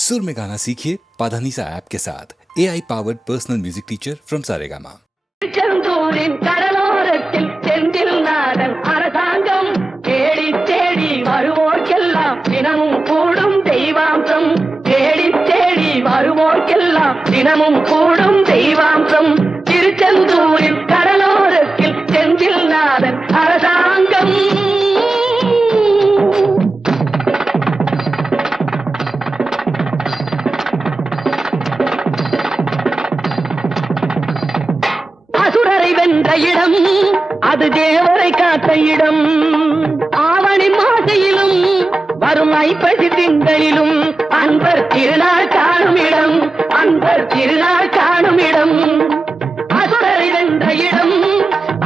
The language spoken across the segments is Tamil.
सुर में गाना सीखिए पाधानीसा ऐप के साथ AI powered personal music teacher from Saregama. திருச்செந்தூரின் கடலோரத்தில் செந்தில் நாதன் அரசாங்கம் தேடி தேடி வருவோர்க்கெல்லாம் தினமும் கூடும் தெய்வாம்சம். தேடி தேடி வருவோர்க்கெல்லாம் தினமும் கூடும் தெய்வாம்சம். திருச்செந்தூரின் கடலோரத்தில் செந்தில் நாதன் அரசாங்கம். அசுரரை வென்ற இடம் அது தேவரை காத்த இடம். ஆவணி மாசையிலும் வரும் ஐப்பசி திங்களிலும் அன்பர் திருநாள் காணும் இடம். அன்பர் திருநாள் காணும் இடம். அசுரரை வென்ற இடம்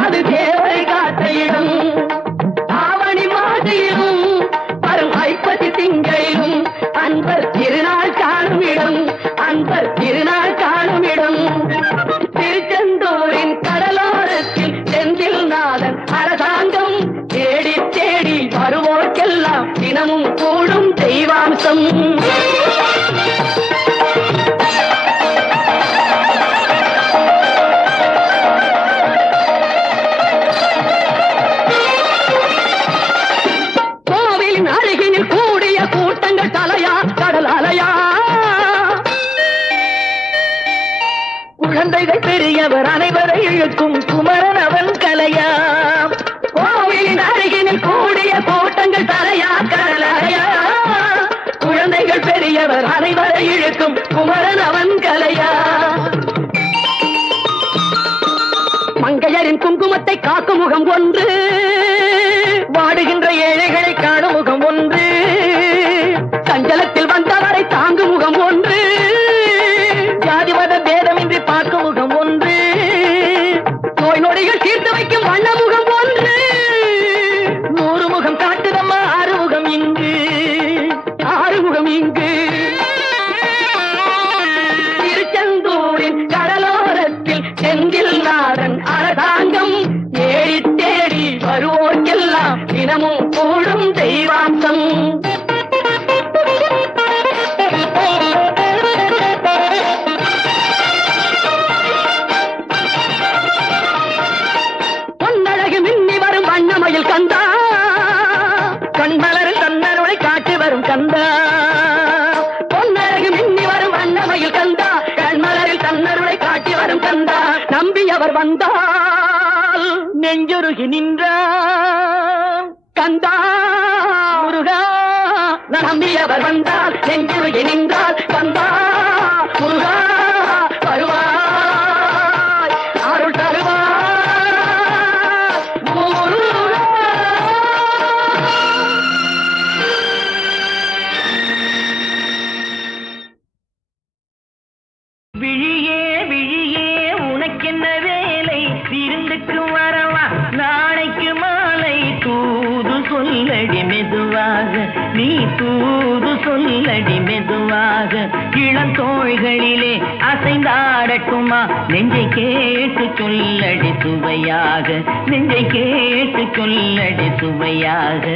அது தேவரை காத்த இடம். ஆவணி மாசையிலும் வரும் ஐப்பசி திங்களிலும் அன்பர் திருநாள் காணும் இடம். அன்பர் திருநாள் காணும் இடம். திருச்செந்தூரின் கடலோரத்தில் செந்தில் நாதன் அரசாங்கம் தேடி தேடி வருவோர்க்கெல்லாம் தினமும் கூடும் தெய்வாம்சம். கோவிலின் அருகினில் கூடிய கூட்டங்கள் தலையா கடல் அலையா. குழந்தைகள் பெரியவர் அனைவரை இழுக்கும் குமரன் அவன் கலையா. கோவிலின் அருகினில் கூடிய கூட்டங்கள் தலையா கடலையா. குழந்தைகள் பெரியவர் அனைவரை இழுக்கும் குமரன் அவன் கலையா. மங்கையரின் குங்குமத்தை காக்கும் முகம் ஒன்று, வாடுகின்ற ஏழைகளை காணும் முகம் ஒன்று, சஞ்சலத்தில் வந்தவரை தாங்கும் முகம் ஒன்று, ஜாதி மத பேதமின்றி பார்க்கும் முகம் ஒன்று, நோய் நொடிகள் தீர்த்து வைக்கும் வண்ண முகம் ஒன்று. 100 முகம் காட்டுதம்மா ஆறுமுகம் இங்கு, ஆறுமுகம் இங்கு. திருச்செந்தூரின் கடலோரத்தில் செந்தில் நாதன் அரசாங்கம் தேடி தேடி வருவோர்க்கெல்லாம் தினமும் கூடும் தெய்வாம்சம். கந்தா கண்மலரில் தன்னருளை காட்டி வரும் கந்தா. பொன்னழகு மின்னி வரும் அன்னமையில் கந்தா, கண்மலரில் தன்னருளை காட்டி வரும் கந்தா. நம்பி அவர் வந்தால் நெஞ்சுருகி நின்றார் கந்தா முருகா. நம்பி அவர் வந்தால் நெஞ்சுருகி நின்றால் கந்தா முருகா. வருவாய் அருள் தருவாய். விழியே விழியே உனக்கென்ன வேலை, விருந்துக்கு வரவா நாளைக்கு மாலை. தூது சொல்லடி மெதுவாக, நீ தூது சொல்லடி மெதுவாக. இளந்தோள்களிலே அசைந்தாடட்டுமா, நெஞ்சை கேட்டு சொல்லடி சுவையாக, நெஞ்சை கேட்டு சொல்லடி சுவையாக.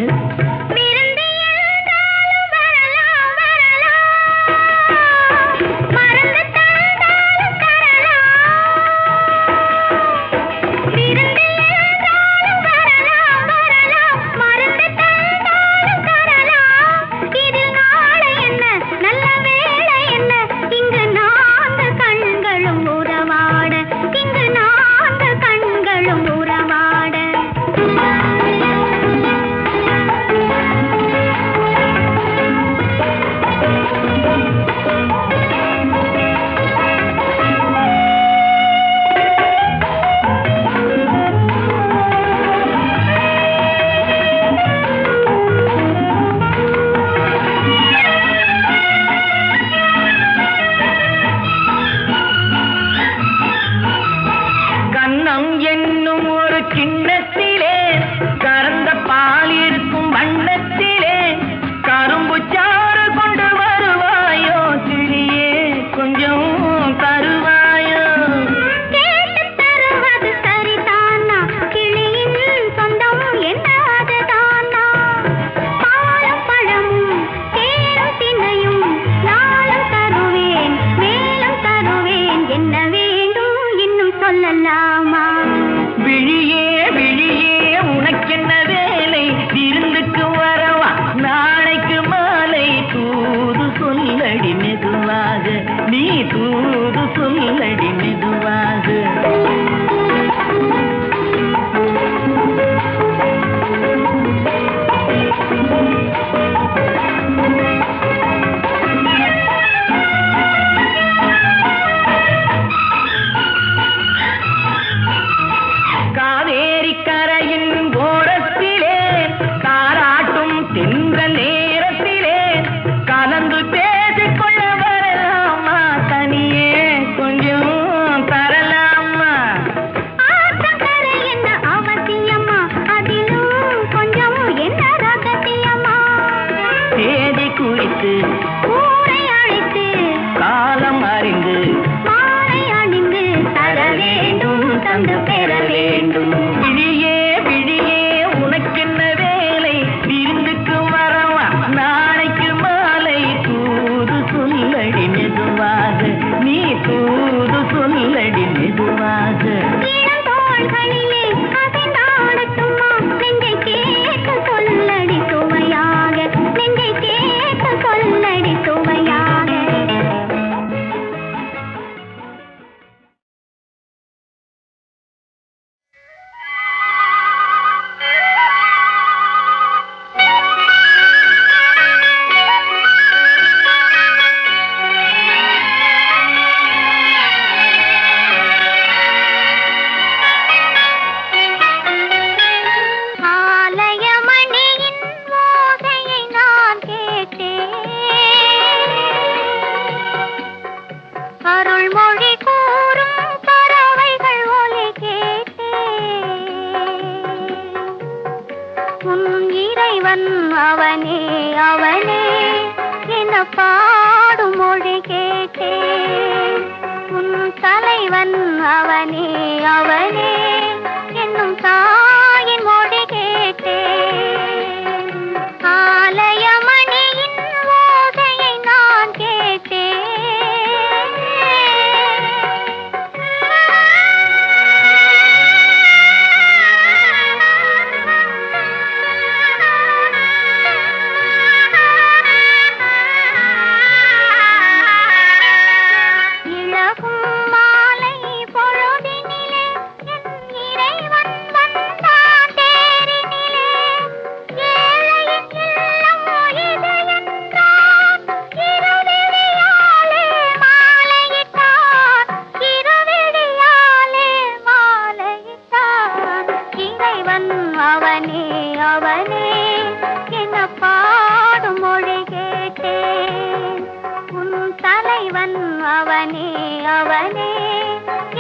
அவனே அவனே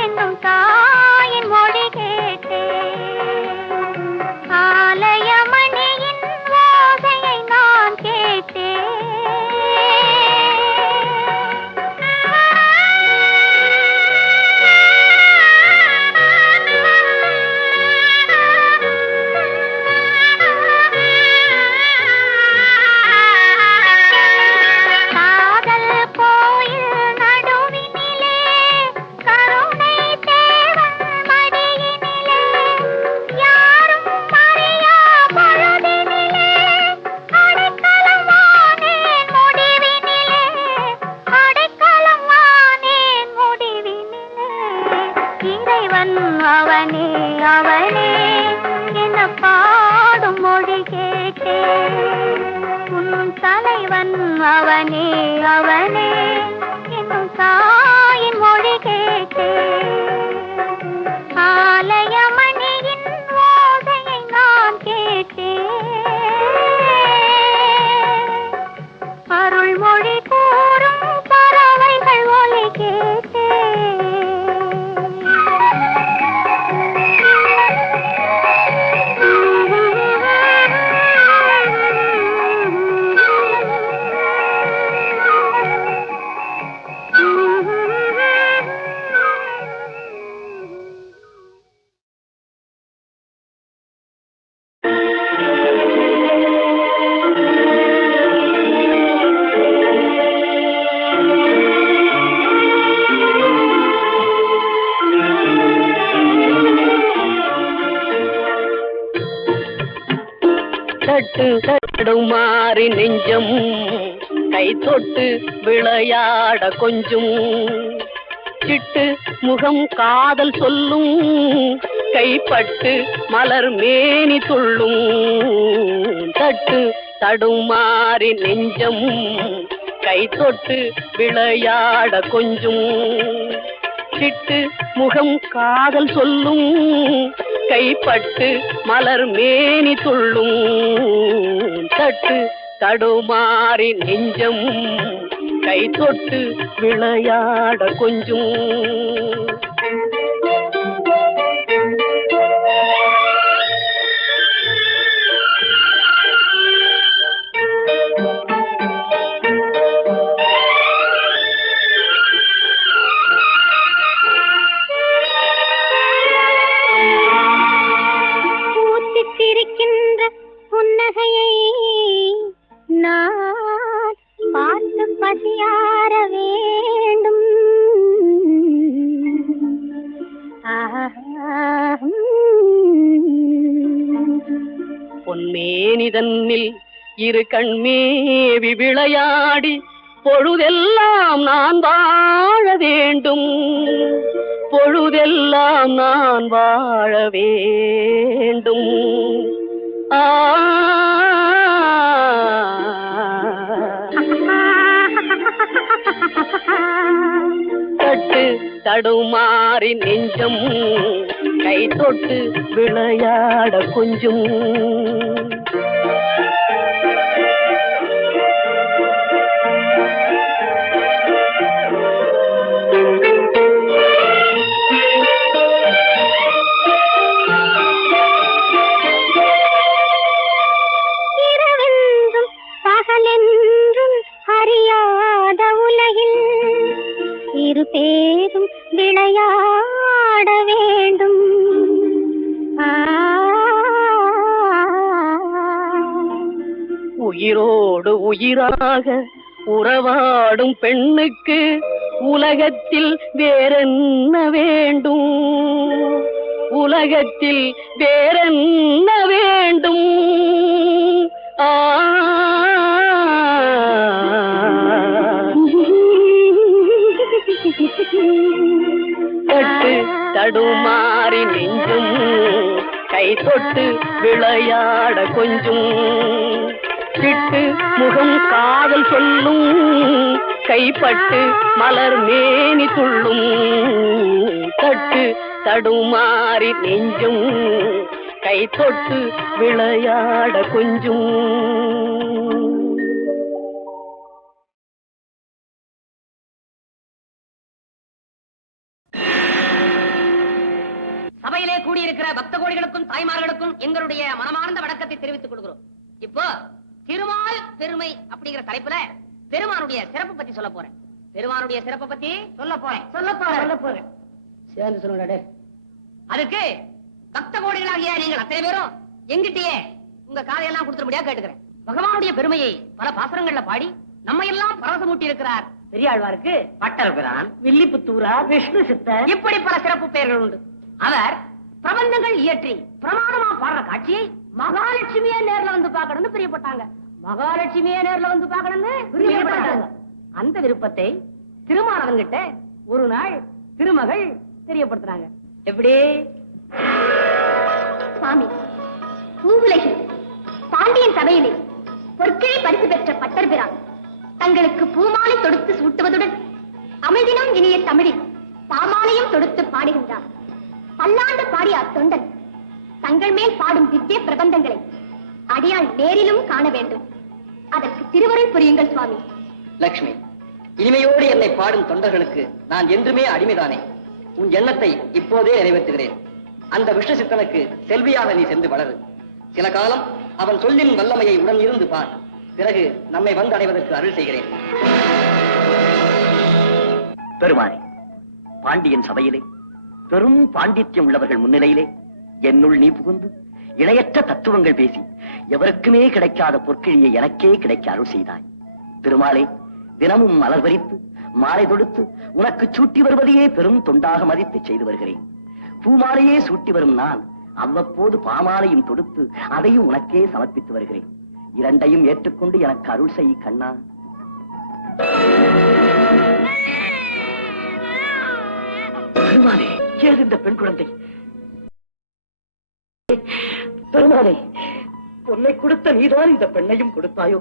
என்னும் தாயின் மொழி கேட்டேன். ஆலயமணியின் ஓசையை நான் கேட்டேன். அவனே அவனே என்ன பாடும் மொழி கேட்டேன். உன் தலைவன் அவனே அவனே என்னும் தாயின் மொழி கேட்டேன். ஆலயமணியின் ஓசையை நான் கேட்டேன். அருள்மொழி கூறும் பறவைகள் ஒலி கேட்டேன். தட்டு தடுமாறி நெஞ்சம் கை தொட்டு விளையாட கொஞ்சம் சிட்டு முகம் காதல் சொல்லும் கைப்பட்டு மலர் மேனி துள்ளும். தட்டு தடுமாறி நெஞ்சம் கை தொட்டு விளையாட கொஞ்சம் சிட்டு முகம் காதல் சொல்லும் கைப்பட்டு மலர் மேனி துள்ளும். தட்டு தடுமாறி நெஞ்சம் கை தொட்டு விளையாட கொஞ்சம். சிரிக்கின்ற புன்னகையை நான் பார்த்து பசியார வேண்டும். பொன்மேனிதன்னில் இரு கண்மேவி விளையாடி பொழுதெல்லாம் நான் வாழ வேண்டும். பொழுதெல்லாம் நான் வாழ வேண்டும். தட்டு தடுமாறி நெஞ்சம் கை தொட்டு விளையாட கொஞ்சம். அறியாத உலகில் இரு பேரும் விளையாட வேண்டும். உயிரோடு உயிராக உறவாடும் பெண்ணுக்கு உலகத்தில் வேறென்ன வேண்டும்? உலகத்தில் வேறென்ன வேண்டும்? தட்டு தடுமாறி நெஞ்சும் கை தொட்டு விளையாட கொஞ்சம் சிட்டு முகம் காதல் சொல்லும் கைப்பட்டு மலர் மேனி துள்ளும். தட்டு தடுமாறி நெஞ்சும் கை தொட்டு விளையாட கொஞ்சம். திருமாலையிலே கூடியிருக்கிற பக்த கோடிகளுக்கும் தாய்மார்களுக்கும் எங்களுடைய மனமார்ந்த வணக்கத்தை தெரிவித்துக் கொள்கிறோம். இப்போ திருமால் பெருமை அப்படிங்கிற தலைப்புல பெருமானுடைய சிறப்பு பத்தி சொல்ல போறேன். பெருமானுடைய சிறப்பை பத்தி சொல்ல போறேன். சேர்ந்து சொல்லுங்க. அதுக்கு பக்த கோடிகளாகிய நீங்கள் அத்தனை பேரும் எங்கிட்டயே உங்க காதையெல்லாம் கொடுத்துருபடியா கேட்டுக்கிறேன். பகவானுடைய பெருமையை பல பாசுரங்கள்ல பாடி நம்ம எல்லாம் பரவசமூட்டி இருக்கிறார். பெரியாழ்வாருக்கு பட்டர் பிரான், வில்லிபுத்தூரா, விஷ்ணு சித்தர், இப்படி பல சிறப்பு பெயர்கள் உண்டு. அவர் பிரபந்தங்கள் இயற்றி பிரமாணமா பாடுற காட்சியை மகாலட்சுமியே நேர்ல வந்து பாக்கணும்னு பிரியப்பட்டாங்க. மகாலட்சுமியே நேர்ல வந்து பாக்கணும்னு பிரியப்பட்டாங்க. அந்த விருப்பத்தை திருமாவளவன்கிட்ட ஒரு நாள் திருமகள் தெரியப்படுத்துறாங்க. எப்படி? சுவாமி, பூவுலகில் பாண்டியன் சபையிலே பொற்கிழி பரிசு பெற்ற பட்டர் பிரான் தங்களுக்கு பூமாலை தொடுத்து சூட்டுவதுடன் அமைதினம் இனிய தமிழில் பாமாலையும் தொடுத்து பாடுகின்றார். பல்லாண்டு பாடிய அத்தொண்டன் தங்கள் மேல் பாடும் திவ்ய பிரபந்தங்களை அடியால் நேரிலும் காண வேண்டும். அதற்கு திருவருள் புரியுங்கள் சுவாமி. லட்சுமி, இனிமையோடு என்னை பாடும் தொண்டர்களுக்கு நான் என்றுமே அடிமைதானே. உன் எண்ணத்தை இப்போதே நிறைவேற்றுகிறேன். அந்த விஷ்ணு சித்தனுக்கு செல்வியாக நீ சென்று வளரு. சில காலம் அவன் சொல்லின் வல்லமையை உடன் இருந்து பார். பிறகு நம்மை வந்து அடைவதற்கு அருள் செய்கிறேன். பெருமானே, பாண்டியன் சபையிலே பெரும் பாண்டித்யம் உள்ளவர்கள் முன்னிலையிலே என்னுள் நீ புகுந்து இணையற்ற தத்துவங்கள் பேசி எவருக்குமே கிடைக்காத பொற்கிழியை எனக்கே கிடைக்க அருள் செய்தாய். திருமாலே, தினமும் மலர் பறித்து மாலை தொடுத்து உனக்கு சூட்டி வருவதையே பெரும் தொண்டாக மதித்து செய்து வருகிறேன். பூமாலையே சூட்டி வரும் நான் அவ்வப்போது பாமாலையும் தொடுத்து அதையும் உனக்கே சமர்ப்பித்து வருகிறேன். இரண்டையும் ஏற்றுக்கொண்டு எனக்கு அருள் செய் கண்ணா. பெருமானே, ஏது இந்த பெண் குழந்தை? பெருமானே, பொன்னை கொடுத்த நீதான் இந்த பெண்ணையும் கொடுத்தாயோ?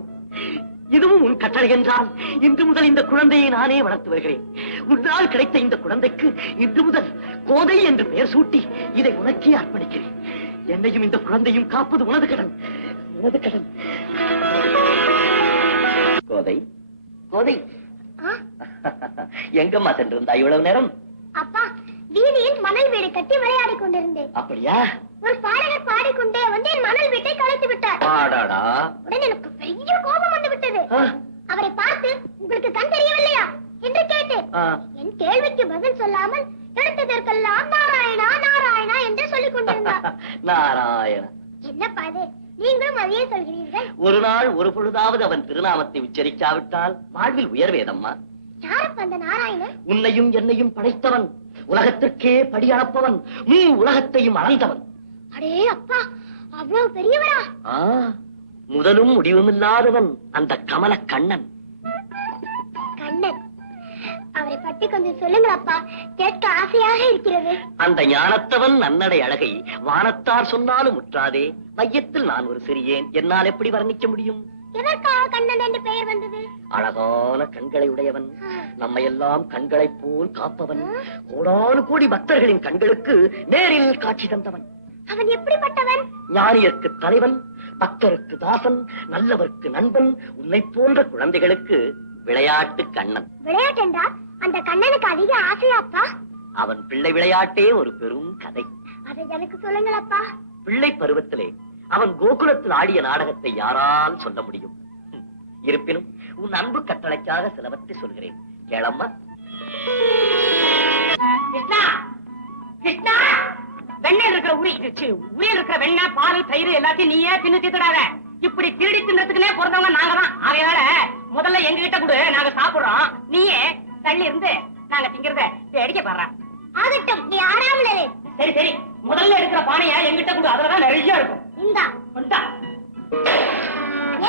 இதுவும் உன் கட்டளை என்றால் இன்று முதல் இந்த குழந்தையை நானே வளர்த்து வருகிறேன். உன்னால் கிடைத்த இந்த குழந்தைக்கு இன்று முதல் கோதை என்று பெயர் சூட்டி இதை உனக்கே அர்ப்பணிக்கிறேன். என்னையும் இந்த குழந்தையும் காப்பது உனது கடன், உனது கடன். கோதை, கோதை, எங்கம்மா சென்றிருந்தா இவ்வளவு நேரம்? அப்பா, வீதியில் மணல் வீடு கட்டி விளையாடி கொண்டிருந்தேன். அப்படியா? ஒரு பாடகர் பாடிக்கொண்டே வந்து என் மணல் வீட்டை கலைத்து விட்டார். பாடாடா. உடனே எனக்கு பெரிய கோபம் வந்து விட்டது. அவரை பார்த்து உங்களுக்கு கண் தெரியவில்லையா என்று கேட்டேன். என் கேள்விக்கு பதில் சொல்லாமல் எடுத்ததற்கெல்லாம் நாராயணா நாராயணா என்று சொல்லிக் கொண்டிருந்தார். நாராயண. என்னப்பா இது, நீங்களும் அதையே சொல்கிறீர்கள்? ஒரு நாள் ஒரு பொழுதாவது அவன் திருநாமத்தை உச்சரிக்காவிட்டால் வாழ்வில் உயர்வேதம்மா. யாரப்ப அந்த நாராயணன்? உன்னையும் என்னையும் படைத்தவன், உலகத்திற்கே படி அளப்பவன், உலகத்தையும் அளந்தவன். அடே அப்பா, அவ்வளவு பெரியவரா? முதலும் முடிவும் இல்லாதவன் அந்த கமல கண்ணன். கண்ணன், அவரை பற்றி கொஞ்சம் சொல்லுங்கள் அப்பா, கேட்க ஆசையாக இருக்கிறது. அந்த ஞானத்தவன் நன்னடை அழகை வானத்தார் சொன்னாலும் முற்றாதே. மையத்தில் நான் ஒரு சிறியேன், என்னால் எப்படி வர்ணிக்க முடியும்? எதற்காக கண்ணன் என்று பெயர் வந்தது? அழகான கண்களை உடையவன், நம்மையெல்லாம் கண்களைப் போல் காப்பவன், கோடானு கோடி பக்தர்களின் கண்களுக்கு நேரில் காட்சி தந்தவன். அவன் எப்படிப்பட்டவன்? ஞானியர்க்கு தலைவன், பக்தருக்கு தாசன், நல்லவர்க்கு நண்பன், உன்னை போன்ற குழந்தைகளுக்கு விளையாட்டு கண்ணன். விளையாட்டு என்றால் அந்த கண்ணனுக்கு அதிக ஆசையாப்பா? அவன் பிள்ளை விளையாட்டே ஒரு பெரும் கதை. அதை எனக்கு சொல்லுங்கள் அப்பா. பிள்ளை பருவத்திலே அவன் கோகுலத்தில் ஆடிய நாடகத்தை யாரால் சொல்ல முடியும்? இருப்பினும் உன் அன்பு கட்டளைக்காக சிலவற்றை சொல்கிறேன், கேளம்மா. கிருஷ்ணா, கிருஷ்ணா, வெண்ணெய் இருக்கிற உரியில் இருக்கிற வெண்ணெய், பால், தயிர் எல்லாத்தையும் நீயே தின்னு தீத்துடாத. இப்படி திருடி தின்றதுக்குன்னே பிறந்தவங்க நாங்க தான். அதனால முதல்ல எங்க கிட்ட கொடு, நாங்க சாப்பிடுறோம். நீயே தள்ளி இருந்து நாங்க திங்கிறத வேடிக்கை பாடுறோம். ஆகட்டும், நீ ஆறாமலே. சரி சரி, முதல்ல இருக்கிற பானைய எங்கிட்ட கொடு, அதுலதான் நிறைய இருக்கும். இந்தா.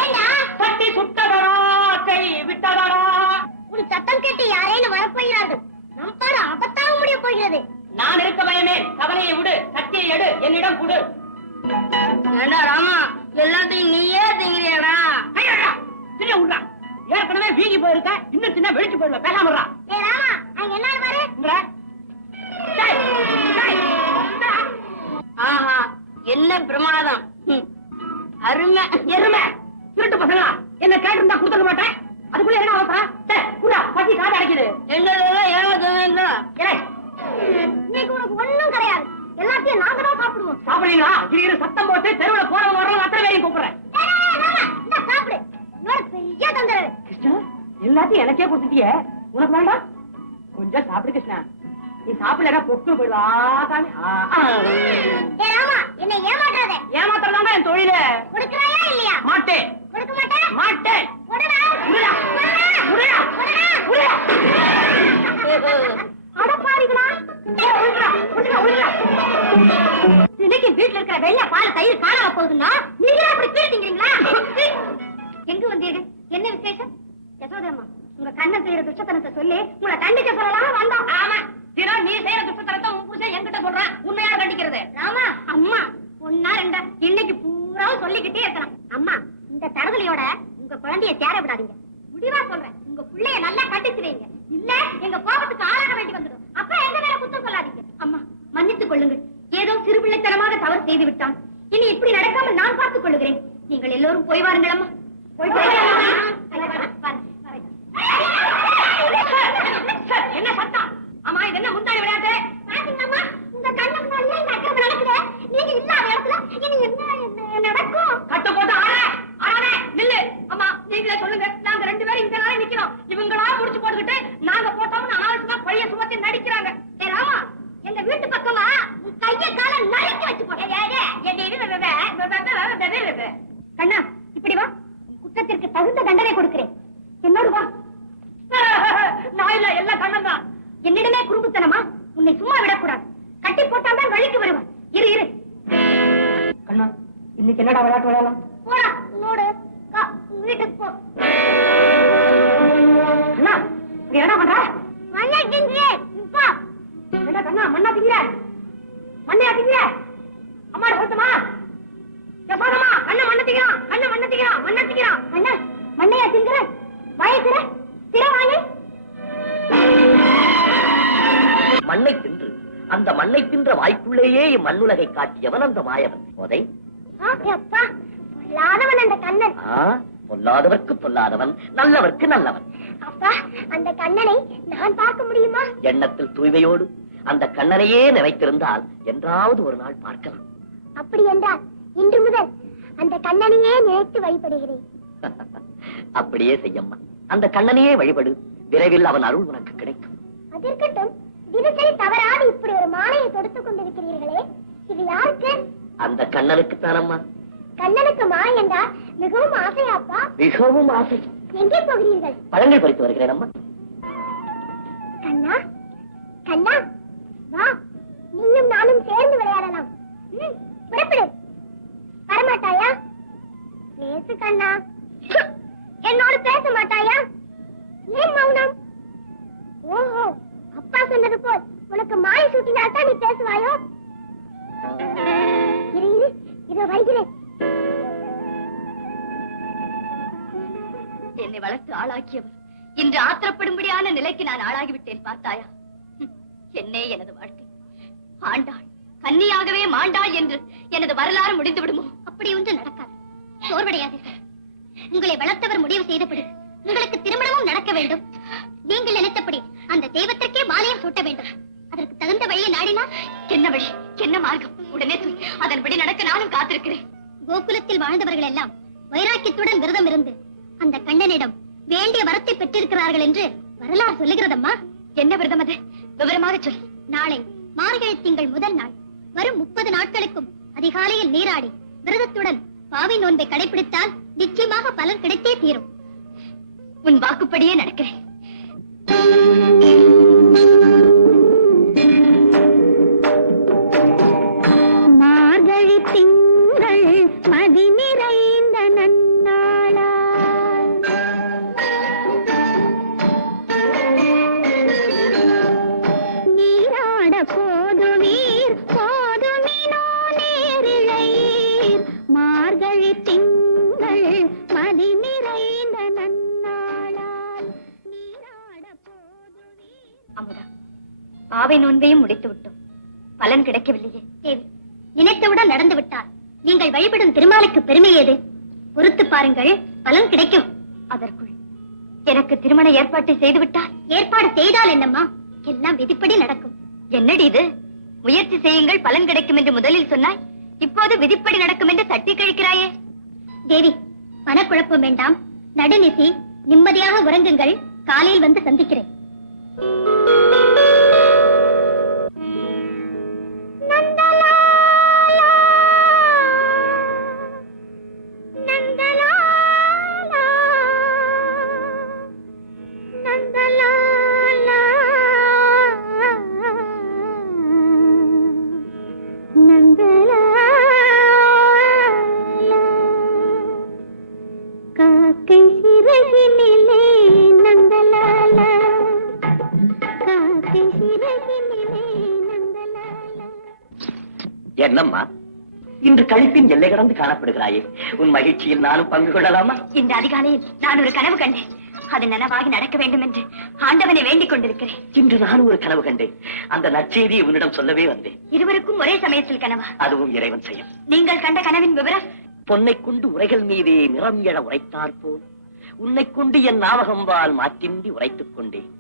ஏண்டா தட்டி சுட்டதடா, கை விட்டதடா. உன் சத்தம் கேட்டு யாரேனும் வரப்போகிறார்கள். நம் பாரு அபத்தாக முடிய போகிறது. நான் இருக்க பயமே, கவலையை விடு, கத்தியை எடு, என்னிடம் கொடு. ஏண்டா ராமா, எல்லாத்தையும் நீயே திங்கிறியாடா? சின்ன உண்டா, ஏற்கனவே வீங்கி போயிருக்க, இன்னும் சின்ன வெடிச்சு போயிருக்க. பேசாமறா. ஏ ராமா, அங்க என்ன பாரு. ஆஹா, என்ன பிரமாதம், அருமை. எருமை திருட்டு பசங்களா, என்ன கேட்டிருந்தா கொடுத்துக்க மாட்டேன். அதுக்குள்ள என்ன அவசரம்? பசி காது அடைக்குது. எங்க ஏமாத்த இன்னைக்கு உனக்கு ஒண்ணும் கிடையாது. எல்லாத்தையும் நாங்க தான் சாப்பிடுவோம். சாப்பிடுறீங்களா? இரு சத்தம் போட்டு தெருவுல போறவங்க வரவங்க அத்தனை பேரையும் கூப்பிடுறேன். சாப்பிடு. இன்னொரு பெரிய தொந்தரவு. கிருஷ்ணா, எல்லாத்தையும் எனக்கே கொடுத்துட்டியே, உனக்கு வேண்டாம்? கொஞ்சம் சாப்பிடு கிருஷ்ணா. நீ சாப்பிடலன்னா பொக்கு போயிடுவா. என்னை ஏமாற்றாத. ஏமாத்திரதாங்க என் தொழில. கொடுக்கறாயா இல்லையா? மாட்டேன். கொடுக்க மாட்டேன். மாட்டேன். கொடுடா. உடுடா. உடுடா. உடுடா. அடப்பாரிகளா. இன்னைக்கு வீட்டுல இருக்கிற வெள்ளை பால் தயிர் காணாம போகுதுன்னா நீங்களே அப்படி பீழ்த்தீங்களா? எங்க வந்தீர்கள்? என்ன விசேஷம்? யசோதரம்மா, உங்க கண்ணன் செய்யற துஷ்டத்தனத்தை சொல்லி உங்களை கண்டிக்க சொல்லலாம் வந்தோம். ஆமா, தினம் நீ செய்யற துஷ்டத்தனத்தை உன் புருஷன் என்கிட்ட சொல்றான். உண்மையா கண்டிக்கிறது? ராமா, அம்மா ஒன்னா ரெண்டா இன்னைக்கு பூரா சொல்லிக்கிட்டே இருக்கலாம். அம்மா, இந்த தரதலையோட உங்க குழந்தைய சேர விடாதீங்க. முடிவா சொல்றேன், உங்க பிள்ளைய நல்லா கட்டிச்சு வைங்க. இல்ல எங்க கோபத்துக்கு ஆளாக வேண்டி வந்துடும். அப்ப எங்க மேல குத்தம் சொல்லாதீங்க. அம்மா, மன்னித்துக் கொள்ளுங்கள். ஏதோ சிறுபிள்ளைத்தனமாக தவறு செய்து விட்டான். இனி இப்படி நடக்காமல் நான் பார்த்துக் கொள்ளுகிறேன். நீங்கள் எல்லோரும் போய் வாருங்கள் அம்மா. என்ன சத்தம்? ஆமா, இது என்ன முந்தாடி விளையாட்டு? உங்க கண்ணு முன்னாடியே இந்த அக்கிரமம் நடக்குது. நீங்க இல்லாத இடத்துல இனி என்ன நடக்கும்? கட்டு போட்டு ஆறானே நில்லு. அம்மா, நீங்களே சொல்லுங்க. நாங்க ரெண்டு பேரும் இந்த நாளே நிக்கிறோம். இவங்களா முடிச்சு போட்டுக்கிட்டு நாங்க போட்டோம்னு அனாவசியமா பழைய சுமத்தி நடிக்கிறாங்க. ராமா, எங்க வீட்டு பக்கமா உன் கைய கால நறுக்கி வச்சு போட்டேன். கண்ணா, இப்படி வா. குற்றத்திற்கு தகுந்த தண்டனை கொடுக்கிறேன். என்னோடு வா. நான் இல்ல, எல்லாம் கண்ணன் தான். என்னிடமே குறும்புத்தனமா? உன்னை சும்மா விடக்கூடாது. கட்டி போட்டால் தான் வழிக்கு வருவான். இரு இரு. கண்ணா, இன்னைக்கு என்னடா விளையாட்டு விளையாடலாம்? போடா, உன்னோடு வீட்டுக்கு போ. அண்ணா, நீ என்ன பண்ற? மண்ணை திங்கிறேன். இப்பா என்ன கண்ணா, மண்ணா திங்கிற? மண்ணையா திங்கிற? அம்மாட கொடுத்தமா? எப்போதமா கண்ணு மண்ணை திங்கிறான். கண்ணு மண்ணை திங்கிறான். மண்ணை திங்கிறான். அண்ணா, மண்ணையா திங்கிற? வயசுற திறவாயி மண்ணை தின்று அந்த மண்ணை தின்ற வாய்க்குள்ளேயே மண்ணுலகை காட்டியவன் அந்த மாயவன். போதை அப்பா, பொல்லாதவன் அந்த கண்ணன். பொல்லாதவர்க்கு பொல்லாதவன், நல்லவர்க்கு நல்லவன். அப்பா, அந்த கண்ணனை நான் பார்க்க முடியுமா? எண்ணத்தில் தூய்மையோடு அந்த கண்ணனையே நினைத்திருந்தால் என்றாவது ஒரு நாள் பார்க்கலாம். அப்படி என்றால் இன்று முதல் அந்த கண்ணனையே நினைத்து வழிபடுகிறேன். அப்படியே செய்யம்மா. அந்த கண்ணனையே வழிபடு. விரைவில் அவன் அருள் உனக்கு கிடைக்கும். அதற்கட்டும், தினசரி தவறாது இப்படி ஒரு மாலையை தொடுத்துக் கொண்டிருக்கிறீர்களே, இது யாருக்கு? அந்த கண்ணனுக்கு தானம்மா. கண்ணனுக்கு மாலை என்றால் மிகவும் ஆசையாப்பா? மிகவும் ஆசை. எங்கே போகிறீர்கள்? பழங்கள் பறித்து வருகிறேன் அம்மா. கண்ணா, கண்ணா, வா, நீயும் நானும் சேர்ந்து விளையாடலாம். புறப்படு. வரமாட்டாயா? பேசு கண்ணா. என்னோடு பேச மாட்டாயா? ஏன் மௌனம்? ஓஹோ, அப்பா சொன்னது போல் உனக்கு மாலை சூட்டினால் தான் நீ பேசுவாயோ? இரு இரு, இதோ வருகிறேன். என்னை வளர்த்து ஆளாக்கியவர் இன்று ஆத்திரப்படும்படியான நிலைக்கு நான் ஆளாகிவிட்டேன் பார்த்தாயா? என்னே எனது வாழ்க்கை. ஆண்டாள் கன்னியாகவே மாண்டாள் என்று எனது வரலாறு முடிந்து விடுமோ? அப்படி ஒன்று நடக்காது. சோர்வடையாதீர்கள். உங்களை வளர்த்தவர் முடிவு செய்தபடி உங்களுக்கு திருமணமும் நடக்க வேண்டும். நீங்கள் நினைத்தபடி அந்த தெய்வத்திற்கே மாலையை சூட்ட வேண்டும். அதற்கு தகுந்த வழியை நாடினா என்ன வழி, என்ன மார்க்கம்? உடனே சொல். அதன்படி நடக்க நானும் காத்திருக்கிறேன். கோகுலத்தில் வாழ்ந்தவர்கள் எல்லாம் வைராக்கியத்துடன் விரதம் இருந்து அந்த கண்ணனிடம் வேண்டிய வரத்தை பெற்றிருக்கிறார்கள் என்று வரலாறு சொல்லுகிறதம்மா. என்ன விரதம் அது? விவரமாக சொல். நாளை மார்கழி திங்கள் முதல் நாள் வரும் 30 நாட்களுக்கும் அதிகாலையில் நீராடி விரதத்துடன் பாவி நோன்பை கடைபிடித்தால் நிச்சயமாக பலன் கிடைத்தே தீரும். உன் வாக்குப்படியே நடக்கிறேன். மார்கழி திங்கள் மதி நிறைந்த நன்னாளா நீராட போதுமீர் போதுமினோ நேரிழையீர். மார்கழி திங்கள் மதி நிறைந்த நன்னாளால் நீராட போதுமீர். அமுதா, பாவை நோன்பையும் முடித்து விட்டோம். பலன் கிடைக்கவில்லையே. தேவி, நினைத்தவுடன் நடந்து விட்டால் நீங்கள் வழிபடும் திருமாலுக்கு பெருமை ஏது? பொறுத்து பாருங்கள், பலன் கிடைக்கும். அதற்குள் எனக்கு திருமண ஏற்பாட்டை செய்து விட்டால்? ஏற்பாடு செய்தால் என்னம்மா, எல்லாம் விதிப்படி நடக்கும். என்னடி இது? முயற்சி செய்யுங்கள் பலன் கிடைக்கும் என்று முதலில் சொன்னாய், இப்போது விதிப்படி நடக்கும் என்று தட்டி கழிக்கிறாயே. தேவி, மனக்குழப்பம் வேண்டாம். நடுநிசி நிம்மதியாக உறங்குங்கள். காலையில் வந்து சந்திக்கிறேன். என்னம்மா இன்று கழிப்பின் எல்லை கடந்து காணப்படுகிறாயே, உன் மகிழ்ச்சியில் நானும் பங்கு கொள்ளலாமா? இன்று அதிகாலையில் நான் ஒரு கனவு கண்டேன். அது நனவாகி நடக்க வேண்டும் என்று ஆண்டவனை வேண்டிக் கொண்டிருக்கிறேன். இன்று நானும் ஒரு கனவு கண்டேன். அந்த நற்செய்தியை உன்னிடம் சொல்லவே வந்தேன். இருவருக்கும் ஒரே சமயத்தில் கனவா? அதுவும் இறைவன் செயல். நீங்கள் கண்ட கனவின் விவரம்? பொன்னை கொண்டு உரைகள் மீதே நிறம் எழ உரைத்தார் போல் உன்னை கொண்டு என் ஞாபகம்பால் மாற்றின்றி உரைத்துக் கொண்டேன்.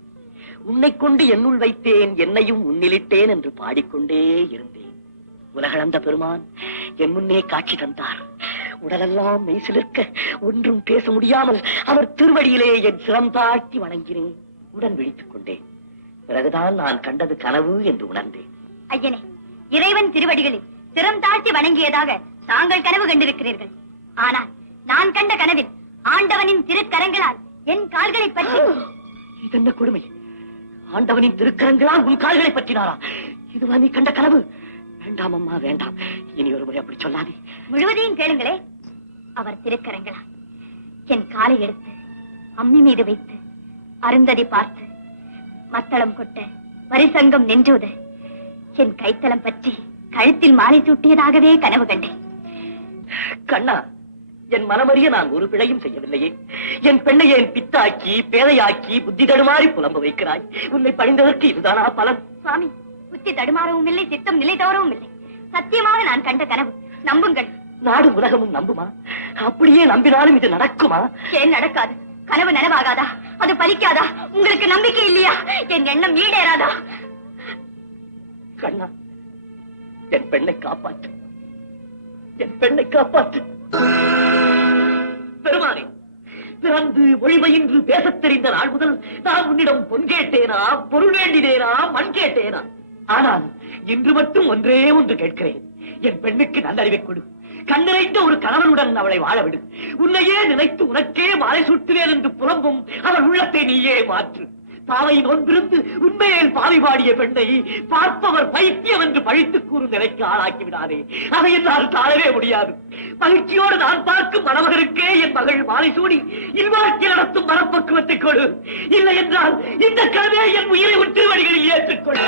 உன்னை கொண்டு என்னுள் வைத்தேன், என்னையும் உன்னிலிட்டேன் என்று பாடிக்கொண்டே இருந்தேன். உலகளந்த பெருமான் என் முன்னே காட்சி தந்தார். உடலெல்லாம் மெய்சிலிருக்க ஒன்றும் பேச முடியாமல் அவர் திருவடியிலே என் சிரம் தாழ்த்தி வணங்கினேன். உடன் விழித்துக் கொண்டேன். பிறகுதான் நான் கண்டது கனவு என்று உணர்ந்தேன். ஐயனே, இறைவன் திருவடிகளில் சிரம் தாழ்த்தி வணங்கியதாக தாங்கள் கனவு கண்டிருக்கிறீர்கள். ஆனால் நான் கண்ட கனவில் ஆண்டவனின் திருக்கரங்களால் என் கால்களை பற்றி. இதென்ன கொடுமை! ஆண்டவனின் திருக்கரங்களால் உன் கால்களை பற்றினாரா? இதுவா நீ கண்ட கனவு? வேண்டாம் அம்மா, வேண்டாம். இனி ஒரு முறை அப்படி சொல்லாதே. முழுவதையும் கேளுங்களே. அவர் திருக்கரங்களால் என் காலை எடுத்து அம்மி மீது வைத்து அருந்ததி பார்த்து மத்தளம் கொட்ட வரிசங்கம் நின்றுத என் கைத்தளம் பற்றி கழுத்தில் மாலை சூட்டியதாகவே கனவு கண்டேன். கண்ணா, என் மனமறிய நான் ஒரு பிழையும் செய்யவில்லையே. என் பெண்ணை என் பித்தாக்கி பேதையாக்கி புத்தி தடுமாறி புலம்ப வைக்கிறாய். உன்னை பணிந்ததற்கு இதுதானா பலன்? சுவாமி, புத்தி தடுமாறவும் இல்லை, சித்தம் நிலை தவறவும் இல்லை. சத்தியமாக நான் கண்ட கனவு. நம்புங்கள். நாடு உலகமும் நம்புமா? அப்படியே நம்பினாலும் இது நடக்குமா? ஏன் நடக்காது? கனவு நனவாகாதா? அது பலிக்காதா? உங்களுக்கு நம்பிக்கை இல்லையா? என் எண்ணம் ஈடேறாதா? கண்ணா, என் பெண்ணை காப்பாற்று, என் பெண்ணை காப்பாற்று. பெருமானே, பிறந்து ஒளிமையின்று பேசத் தெரிந்த நாள் முதல் நான் உன்னிடம் பொன் கேட்டேனா, பொருள் வேண்டினேனா, மண் கேட்டேனா? ஆனால் இன்று மட்டும் ஒன்றே ஒன்று கேட்கிறேன். என் பெண்ணுக்கு நல்லறிவை கொடு. கண்ணிறைந்த ஒரு கணவனுடன் அவளை வாழவிடு. உன்னையே நினைத்து உனக்கே மாலை சூட்டுவேன் என்று புலம்பும் அவள் உள்ளத்தை நீயே மாற்று. பாவை நோன்பிருந்து உண்மையில் பாவி பாடிய பெண்ணை பார்ப்பவர் பைத்தியம் என்று பழித்து கூறும் நிலைக்கு ஆளாக்கி விடாதே. அதை என்னால் தாழவே முடியாது. மகிழ்ச்சியோடு நான் பார்க்கும் மணமகனுக்கே என் மகள் மாலை சூடி இல்வாழ்க்கை நடத்தும் மனப்பக்குவத்தை கொடு. இல்லை என்றால் இந்த கனவே என் உயிரை திருவடிகளில் ஏற்றுக்கொள்.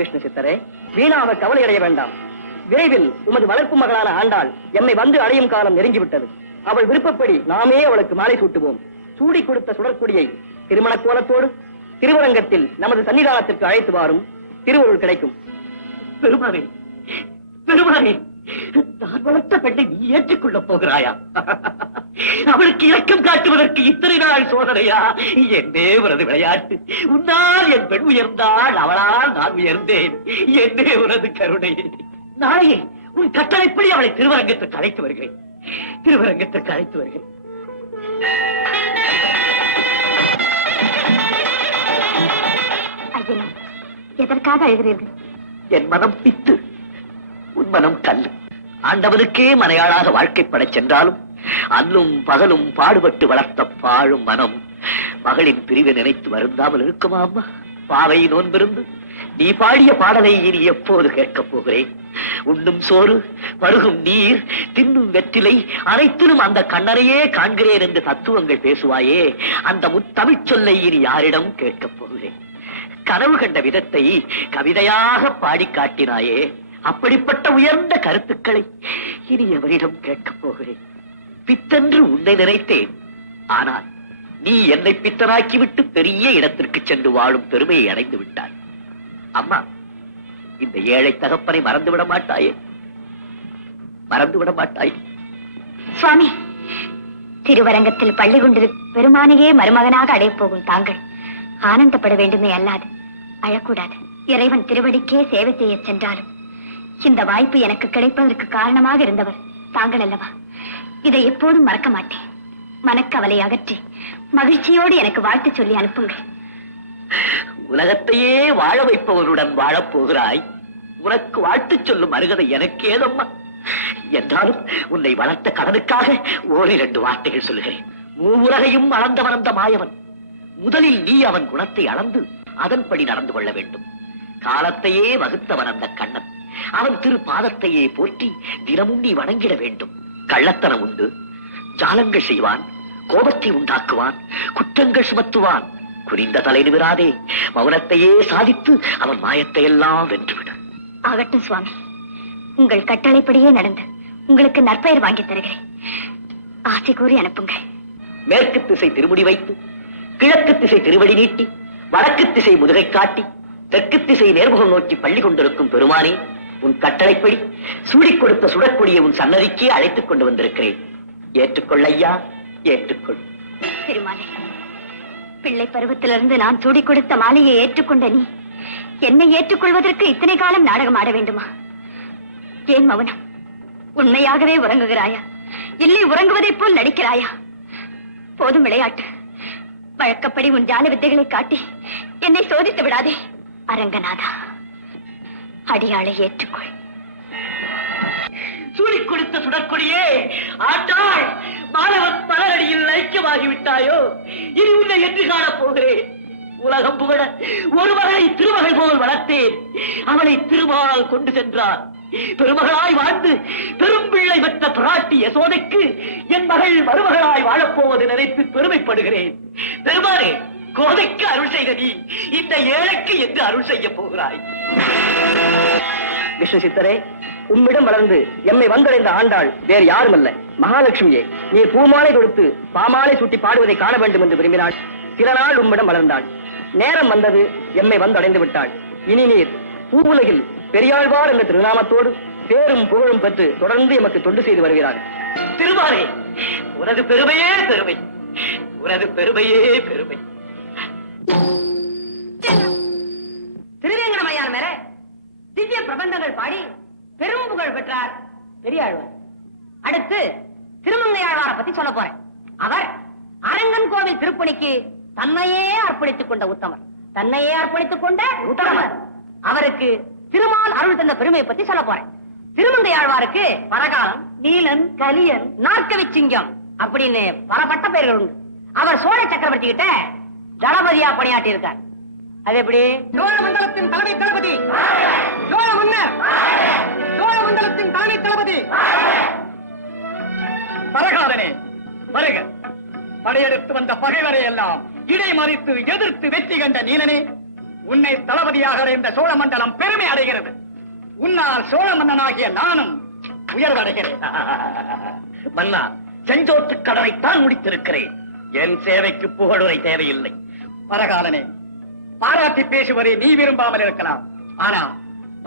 விஷ்ணு சித்தரே, வீணாக கவலை அடைய வேண்டாம். விரைவில் உமது வளர்ப்பு மகளான ஆண்டாள் எம்மை வந்து அடையும் காலம் நெருங்கிவிட்டது. அவள் விருப்பப்படி நாமே அவளுக்கு மாலை சூட்டுவோம். சூடி கொடுத்த சுடற்கொடியை திருமண கோலத்தோடு திருவரங்கத்தில் நமது சன்னிதானத்திற்கு அழைத்து வாரும். திருவருள் கிடைக்கும். பெருமானே, பெருமானே, நான் வளர்த்த பெண்ணை நீ ஏற்றுக்கொள்ளப் போகிறாயா? அவளுக்கு இரக்கம் காட்டுவதற்கு இத்தனை நாள் சோதனையா? என்னே உனது விளையாட்டு. உன்னால் என் பெண் உயர்ந்தாள், அவளால் நான் உயர்ந்தேன். என்னே உனது கருணை. நாளையே உன் கட்டளைப்படி அவளை திருவரங்கத்திற்கு அழைத்து வருகிறேன். திருவரங்கத்திற்கு அழைத்து வருகிறேன். ஐயனே, எதற்காக அழுகிறீர்கள்? என் மனம் பித்து, உன் மனம் கல்லு. ஆண்டவனுக்கே மனையாளாக வாழ்க்கைப்படச் சென்றாலும் அல்லும் பகலும் பாடுபட்டு வளர்த்த பாழும் மனம் மகளின் பிரிவை நினைத்து வருந்தாமல் இருக்குமா அம்மா? பாவை நோன்பிருந்து நீ பாடிய பாடலை இனி எப்போது கேட்கப் போகிறேன்? உண்ணும் சோறு, பருகும் நீர், தின்னும் வெற்றிலை அனைத்திலும் அந்த கண்ணனையே காண்கிறேன் என்று தத்துவங்கள் பேசுவாயே, அந்த முத்தமிழ் சொல்லை இனி யாரிடம் கேட்கப் போகிறேன்? கனவு கண்ட விதத்தை கவிதையாக பாடி காட்டினாயே, அப்படிப்பட்ட உயர்ந்த கருத்துக்களை இனி எவரிடம் கேட்கப் போகிறேன்? பித்தென்று உன்னை நினைத்தேன். ஆனால் நீ என்னை பித்தனாக்கிவிட்டு பெரிய இடத்திற்கு சென்று வாழும் பெருமையை அடைந்து விட்டாய். அம்மா, இந்த ஏழை தகப்பனை மறந்துவிட மாட்டாயே? மறந்துவிட மாட்டாய்? சுவாமி, திருவரங்கத்தில் பள்ளி கொண்டிருக்கும் பெருமானையே மருமகனாக அடையப் போகும் தாங்கள் ஆனந்தப்பட வேண்டுமே அல்லாது அழக்கூடாது. இறைவன் திருவடிக்கே சேவை செய்ய சென்றாலும் இந்த வாய்ப்பு எனக்கு கிடைப்பதற்கு காரணமாக இருந்தவர் தாங்கள் அல்லவா? இதை எப்போதும் மறக்க மாட்டேன். மனக்கவலை அகற்றி மகிழ்ச்சியோடு எனக்கு வாழ்த்து சொல்லி அனுப்புங்கள். உலகத்தையே வாழ வைப்பவருடன் வாழப் போகிறாய். உனக்கு வாழ்த்து சொல்லும் அருகதை எனக்கு ஏதம்மா? என்றாலும் உன்னை வளர்த்த கடனுக்காக ஓரிரண்டு வார்த்தைகள் சொல்லுகிறேன். மூவுலகையும் அளந்தவன் அந்த மாயவன். முதலில் நீ அவன் குணத்தை அளந்து அதன்படி நடந்து கொள்ள வேண்டும். காலத்தையே வகுத்தவன் அந்த கண்ணன். அவன் திரு பாதத்தையே போற்றி தினமும் நீ வணங்கிட வேண்டும். கள்ளத்தனம் உண்டு, ஜாலங்கள் செய்வான், கோபத்தை உண்டாக்குவான், குற்றங்கள் சுமத்துவான். குறிந்த தலை நிமிராதே மௌனத்தையே சாதித்து அவன் மாயத்தை எல்லாம் வென்றுவிடு. ஆகட்டும் சுவாமி, உங்கள் கட்டளைப்படியே நடந்து உங்களுக்கு நற்பெயர் வாங்கி தருகிறேன். ஆசை கூறி அனுப்புங்கள். மேற்கு திசை திருமுடி வைத்து, கிழக்கு திசை திருவடி நீட்டி, வடக்கு திசை முதுகை காட்டி, தெற்கு திசை நேர்முகம் நோக்கி பள்ளி கொண்டிருக்கும் பெருமானே, உன் கட்டளைப்படி சூடிக் கொடுத்த சுடற்கொடியை உன் சன்னதிக்கே அழைத்துக் கொண்டு வந்திருக்கிறேன். ஏற்றுக்கொள் ஐயா, ஏற்றுக்கொள். பெருமானே, பிள்ளை பருவத்திலிருந்து நான் சூடிக் கொடுத்த மாலையை ஏற்றுக்கொண்ட நீ என்னை ஏற்றுக்கொள்வதற்கு இத்தனை காலம் நாடகம் ஆட வேண்டுமா? ஏன் மௌனம்? உண்மையாகவே உறங்குகிறாயா, இல்லை உறங்குவதைப் போல் நடிக்கிறாயா? போதும் விளையாட்டு. வழக்கப்படி உன் ஜால வித்தைகளை காட்டி என்னை சோதித்து விடாதே. அரங்கநாதா, அடியாளை ஏற்றுக்கொள். சூடிக் கொடுத்த சுடற்கொடியே, ஆட்டாள் மாணவன் மலரடியில் ஐக்கியமாகிவிட்டாயோ? இனி உன்னை என்று காணப் போகிறேன். உலகம் புகழ ஒரு மகளை திருமகள் போல் வளர்த்தேன். அவளை திருமால் கொண்டு சென்றார். பெருமகளாய் வாழ்ந்து பெரும் பிள்ளை பெற்ற பிராட்டி யசோதைக்கு என் மகள் மருமகளாய் வாழப்போவது நினைத்து பெருமைப்படுகிறேன். பெருமானே, கோதைக்கு அருள் செய்த நீ இந்த ஏழைக்கு என்று அருள் செய்ய போகிறாய். விஷ்ணு சித்தரே, உம்மிடம் வளர்ந்து எம்மை வந்தடைந்த ஆண்டாள் வேறு யாருமல்ல, மகாலட்சுமியே. நீ பூமாலை கொடுத்து பாமாலை சூட்டி பாடுவதை காண வேண்டும் என்று விரும்பினாள். சில நாள் உம்மிடம் வளர்ந்தாள். நேரம் வந்தது, எம்மை வந்து அடைந்து விட்டாள். இனி நீர் பூவுலகில் பெரியாழ்வார் என்ற திருநாமத்தோடு பேரும் புகழும் பெற்று தொடர்ந்து எமக்கு தொண்டு செய்து வருகிறார். திருமாலே, உனது பெருமையே பெருமை, உனது பெருமையே பெருமை. திருவேங்கடமையார் மேல திவ்ய பிரபந்தங்கள் பாடி பெரும் புகழ் பெற்றார் பெரியாழ்வார். அடுத்து திருமங்கையாழ்வாரை பத்தி சொல்ல போறேன். அவர் அரங்கன் கோவில் திருப்பணிக்கு தன்னையே அர்ப்பணித்துக் கொண்ட உத்தமர். தன்னையே அர்ப்பணித்துக் கொண்ட உத்தமர். அவருக்கு திருமால் அருள் தந்த பெருமையை பத்தி சொல்ல போறேன். திருமங்கையாழ்வாருக்கு பரகாலம், நீலன், கலியன், நாற்கவிச்சிங்கம் அப்படின்னு பல பட்ட பெயர்கள் உண்டு. அவர் சோழ சக்கரவர்த்தி கிட்ட தளபதியா பணியாற்றி இருக்கார். அது எப்படி? சோழ மண்டலத்தின் தலைமை தளபதி, சோழ மன்னர், சோழ மண்டலத்தின் தலைமை தளபதி. பரகாலனே வருக. படையெடுத்து வந்த பகைவரை எல்லாம் இடை மறித்து எதிர்த்து வெற்றி கண்ட நீலனே, உன்னை தளபதியாக அடைந்த சோழ மண்டலம் பெருமை அடைகிறது. உன்னால் சோழ மன்னனாகிய நானும் உயர்வடைகிறேன். மன்னா, செஞ்சோட்டு கடனைத்தான் முடித்திருக்கிறேன். என் சேவைக்கு புகழுரை தேவையில்லை. பரகாலனே, பாராட்டி பேசுவதை நீ விரும்பாமல் இருக்கலாம். ஆனா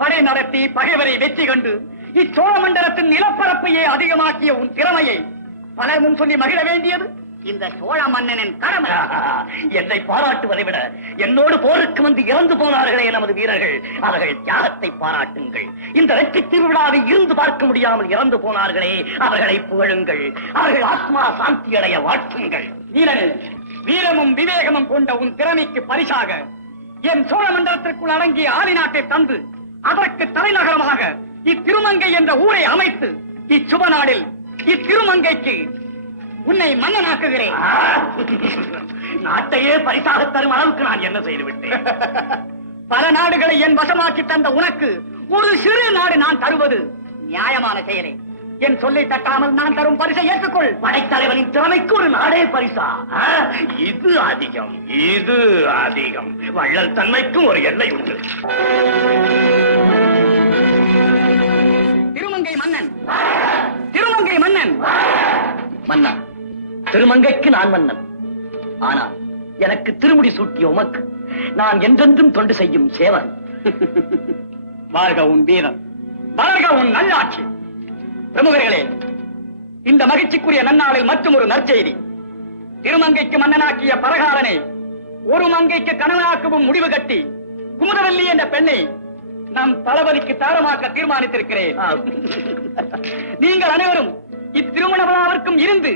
படை நடத்தி பகைவரை வெற்றி கண்டு இச்சோழ மண்டலத்தின் நிலப்பரப்பையே அதிகமாக்கிய உன் திறமையை பலர் முன் சொல்லி மகிழ வேண்டியது இந்த சோழ மன்னனின் கடமை. என்னை பாராட்டுவதை விட என்னோடு போருக்கு வந்து இறந்து போனார்களே நமது வீரர்கள், அவர்கள் தியாகத்தை பாராட்டுங்கள். இந்த வெற்றி திருவிழாவை இருந்து பார்க்க முடியாமல் இறந்து போனார்களே, அவர்களை புகழுங்கள். அவர்கள் ஆத்மா சாந்தி அடைய வாழ்த்துங்கள். நீலனே, வீரமும் விவேகமும் கொண்ட உன் திறமைக்கு பரிசாக என் சோழ மண்டலத்திற்குள் அடங்கிய ஆதி நாட்டை தந்து அதற்கு தலைநகரமாக இத்திருமங்கை என்ற ஊரை அமைத்து இச்சுப நாளில் இத்திருமங்கைக்கு உன்னை மன்னனாக்குகிறேன். நாட்டையே பரிசாக தரும் அளவுக்கு நான் என்ன செய்துவிட்டேன்? பல நாடுகளை என் வசமாக்கி தந்த உனக்கு ஒரு சிறு நாடு நான் தருவது நியாயமான செயலே. என் சொல்லை தட்டாமல் நான் தரும் பரிசை ஏற்றுக்கொள். படைத்தலைவனின் திறமைக்கு ஒரு நாடே பரிசா? இது அதிகம், இது அதிகம். வள்ளல் தன்மைக்கும் ஒரு எல்லை உண்டு. திருமங்கை மன்னன், திருமங்கை மன்னன். மன்னா, திருமங்கைக்கு நான் மன்னன். ஆனால் எனக்கு திருமுடி சூட்டிய உமக்கு நான் என்றென்றும் தொண்டு செய்யும் சேவன். வாழ்க உன் வீரம், வளர்க உன் நல்லாட்சி. பிரமுகர்களே, இந்த மகிழ்ச்சிக்குரிய நன்னாளில் மற்றும் ஒரு நற்செய்தி. திருமங்கைக்கு மன்னனாக்கிய பரகாலனை ஒரு மங்கைக்கு கணவனாக்கவும் முடிவு கட்டி குமுதவல்லி என்ற பெண்ணை நம் தளபதிக்கு தாரமாக்க தீர்மானித்திருக்கிறேன். நீங்கள் அனைவரும் இத்திருமண விழாவிற்கும் இருந்து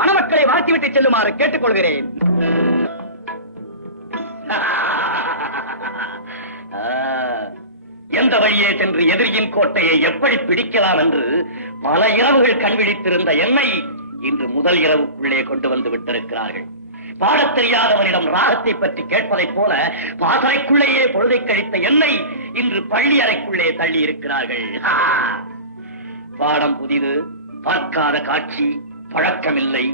மணமக்களை வாழ்த்திவிட்டு செல்லுமாறு கேட்டுக்கொள்கிறேன். எந்த வழியே சென்று எதிரியின் கோட்டையை எப்படி பிடிக்கலாம் என்று பல இரவுகள் கண்விழித்திருந்த என்னை இன்று முதல் இரவுக்குள்ளே கொண்டு வந்து விட்டிருக்கிறார்கள். பாடத் தெரியாதவனிடம் ராகத்தை பற்றி கேட்பதைப் போல பாசறைக்குள்ளேயே பொழுதை கழித்த என்னை இன்று பள்ளி அறைக்குள்ளே தள்ளி இருக்கிறார்கள். பாடம் புதிது, பார்க்காத காட்சி, பழக்கமில்லை,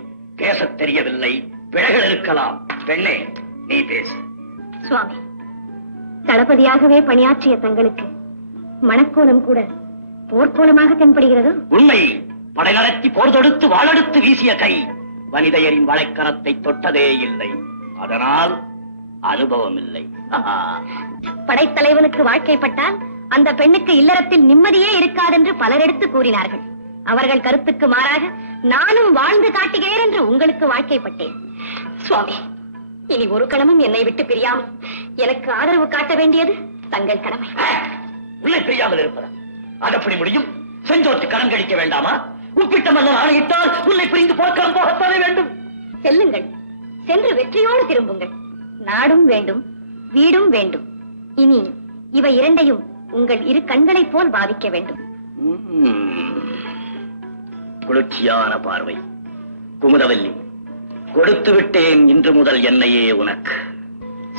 பேசத் தெரியவில்லை, பிழைகள் இருக்கலாம். பெண்ணே, நீ பேசு. சுவாமி, தளபதியாகவே பணியாற்றிய தங்களுக்கு மணக்கோலம் கூட போர்க்கோலமாக தென்படுகிறது. உண்மை. படை நடத்தி போர் தொடுத்து வாளெடுத்து வீசிய கை வனிதையரின் வளைக்கரத்தை தொட்டதே இல்லை. அதனால் அனுபவம் இல்லை. படைத்தலைவனுக்கு வாழ்க்கைப்பட்டால் அந்த பெண்ணுக்கு இல்லறத்தில் நிம்மதியே இருக்காதென்று பலர் எடுத்து கூறினார்கள். அவர்கள் கருத்துக்கு மாறாக நானும் வாழ்ந்து காட்டுகிறேன் என்று உங்களுக்கு வாழ்க்கைப்பட்டேன். சுவாமி, இனி ஒரு கணமும் என்னை விட்டு பிரியாமல் எனக்கு ஆதரவு காட்ட வேண்டியது தங்கள் கடமை. உள்ளே பிரியாமல் இருப்பதா? அது எப்படி முடியும்? செஞ்சோட்டு கடன் கழிக்க வேண்டாமா? உப்பிட்ட மன்னன் ஆணையிட்டால் உள்ளே பிரிந்து போர்க்களம் போகத்தானே வேண்டும். செல்லுங்கள், சென்று வெற்றியோடு திரும்புங்கள். நாடும் வேண்டும், வீடும் வேண்டும். இனி இவை இரண்டையும் உங்கள் இரு கண்களைப் போல் பாவிக்க வேண்டும். குளிர்ச்சியான பார்வை. குமுதவல்லி, கொடுத்து விட்டேன் இன்று முதல் என்னையே உனக்கு.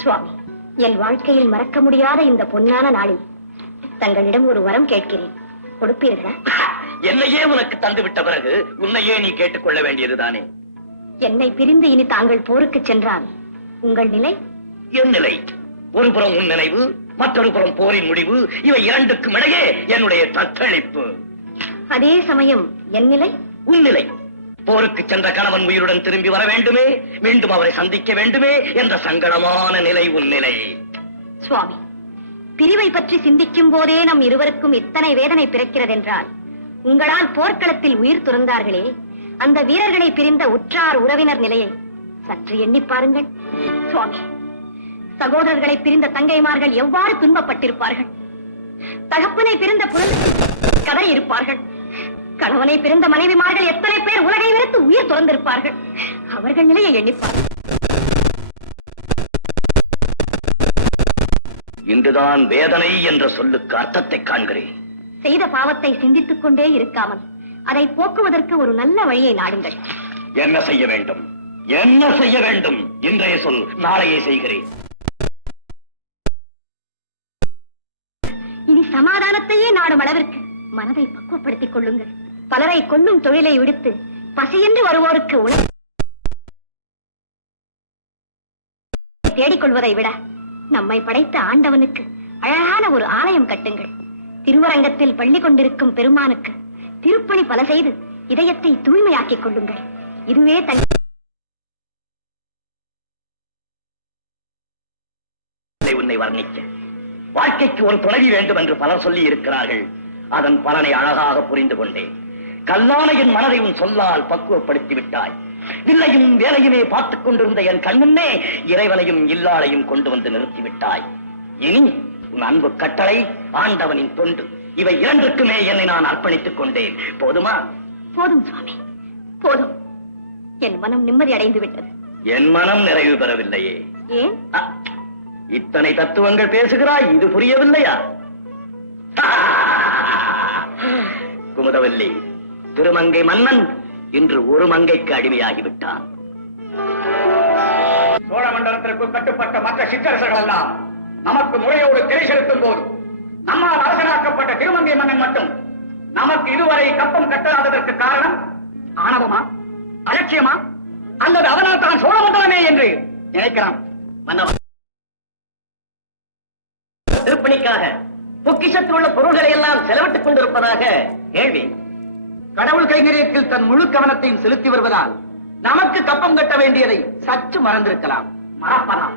சுவாமி, என் வாழ்க்கையில் மறக்க முடியாத இந்த பொன்னான நாளில் தங்களிடம் ஒரு வரம் கேட்கிறேன். கொடுப்பீர்களா? என்னையே உனக்கு தந்து விட்ட பிறகு உன்னையே நீ கேட்டுக்கொள்ள வேண்டியதுதானே. என்னை பிரிந்து இனி தாங்கள் போருக்கு சென்றால் உங்கள் நிலை? என் நிலை ஒரு புறம் உன் நினைவு, மற்றொரு புறம் போரின் முடிவு. இவை இரண்டுக்கும் இடையே என்னுடைய தத்தளிப்பு. அதே சமயம் என் நிலை? உன் நிலை. போருக்கு சென்ற கணவன் உயிருடன் திரும்பி வர வேண்டுமே, மீண்டும் அவரை சந்திக்க வேண்டுமே என்ற சங்கடமான நிலை உன் நிலை. சுவாமி, பிரிவை பற்றி சிந்திக்கும் போதே நம் இருவருக்கும் இத்தனை வேதனை பிறக்கிறதென்றால் உங்களால் போர்க்களத்தில் உயிர் துறந்தார்களே, அந்த வீரர்களை பிரிந்த உற்றார் உறவினர் நிலையை சற்று எண்ணி பாருங்கள். சுவாமி, சகோதரர்களை பிரிந்த தங்கைமார்கள் எவ்வாறு துன்பப்பட்டிருப்பார்கள். தகப்பனை பிரிந்த புலன்கள் கதறி இருப்பார்கள். கணவனை பிரிந்த மனைவிமார்கள் எத்தனை பேர் உலகை வெறுத்து உயிர் துறந்திருப்பார்கள். அவர்கள் நிலையை எண்ணிப்பார்கள். இன்றுதான் வேதனை என்ற சொல்லுக்கு அர்த்தத்தை காண்கிறேன். செய்த பாவத்தை சிந்தித்துக் கொண்டே இருக்காமல் அதை போக்குவதற்கு ஒரு நல்ல வழியை நாடுங்கள். என்ன செய்ய வேண்டும்? என்ன செய்ய வேண்டும்? இன்றைய சொல், நாளையே செய்கிறேன். இனி சமாதானத்தையே நாடும் அளவிற்கு மனதை பக்குவப்படுத்திக் கொள்ளுங்கள். பலரை கொல்லும் தொழிலை விடுத்து பசியென்று வருவோருக்கு உணவு தேடிக்கொள்வதை விட நம்மை படைத்த ஆண்டவனுக்கு அழகான ஒரு ஆலயம் கட்டுங்கள். திருவரங்கத்தில் பள்ளி கொண்டிருக்கும் பெருமானுக்கு திருப்பணி பல செய்து இதயத்தை தூய்மையாக்கிக் கொள்ளுங்கள். இதுவே உன்னை வர்ணிக்க வாழ்க்கைக்கு ஒரு துணைவி வேண்டும் என்று பலர் சொல்லி இருக்கிறார்கள். அதன் பலனை அழகாக புரிந்து கொண்டேன். கல்லான என் மனதை உன் சொல்லால் பக்குவப்படுத்தி விட்டாய். வில்லையும் வேலையுமே பார்த்துக் கொண்டிருந்த என் கண்முன்னே இறைவனையும் இல்லாளையும் கொண்டு வந்து நிறுத்திவிட்டாய். இனி உன் அன்பு கட்டளை, ஆண்டவனின் தொண்டு, இவை இரண்டுக்குமே என்னை நான் அர்ப்பணித்துக் கொண்டேன். போதுமா? போதும் சுவாமி, போதும். என் மனம் நிம்மதி அடைந்து விட்டது. என் மனம் நிறைவு பெறவில்லையே. ஏன்? இத்தனை தத்துவங்கள் பேசுகிறாய், இது புரியவில்லையா? குமுதவல்லி, திருமங்கை மன்னன் இன்று ஒரு மங்கைக்கு அடிமையாகிவிட்டான். சோழ மண்டலத்திற்கு கட்டுப்பட்ட மற்ற சிற்றரசர்கள் எல்லாம் நமக்கு முறையோடு திரை செலுத்தும் போது நம்மால் அரசனாக்கப்பட்ட திருமங்கை மன்னன் மட்டும் நமக்கு இதுவரை கப்பம் கட்டாததற்கு காரணம் ஆணவமா, அலட்சியமா, அல்லது அதனால் தான் சோழ மண்டலமே என்று நினைக்கிறான். மன்னவன் திருப்பணிக்காக பொக்கிஷத்தில் உள்ள பொருள்களை எல்லாம் செலவிட்டுக் கொண்டிருப்பதாக கேள்வி. கடவுள் கைங்கரியத்தில் தன் முழு கவனத்தையும் செலுத்தி வருவதால் நமக்கு கப்பம் கட்ட வேண்டியதை சற்று மறந்திருக்கலாம். மறப்பதாம்.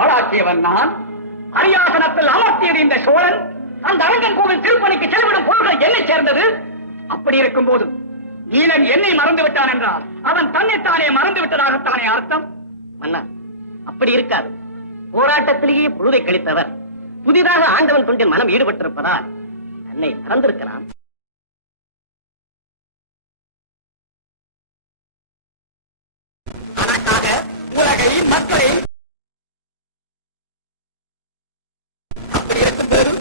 ஆளாக்கியவன் நான். அரியாசனத்தில் அமர்த்தியது இந்த சோழன். அந்த அரங்கன் கோவில் திருப்பணிக்கு செலவிடும் பொருள்கள் என்னை சேர்ந்தது. அப்படி இருக்கும் போது நீலன் என்னை மறந்து விட்டான் என்றால் அவன் தன்னைத்தானே மறந்து விட்டதாகத்தானே அர்த்தம். மன்னா, அப்படி இருக்காது. போராட்டத்திலேயே பொழுதை கழித்தவர் புதிதாக ஆண்டவன் தொண்டில் மனம் ஈடுபட்டிருப்பதால் தன்னை மறந்திருக்கலாம். அதற்காக உலகை மக்களை அப்படி இருக்கும்போது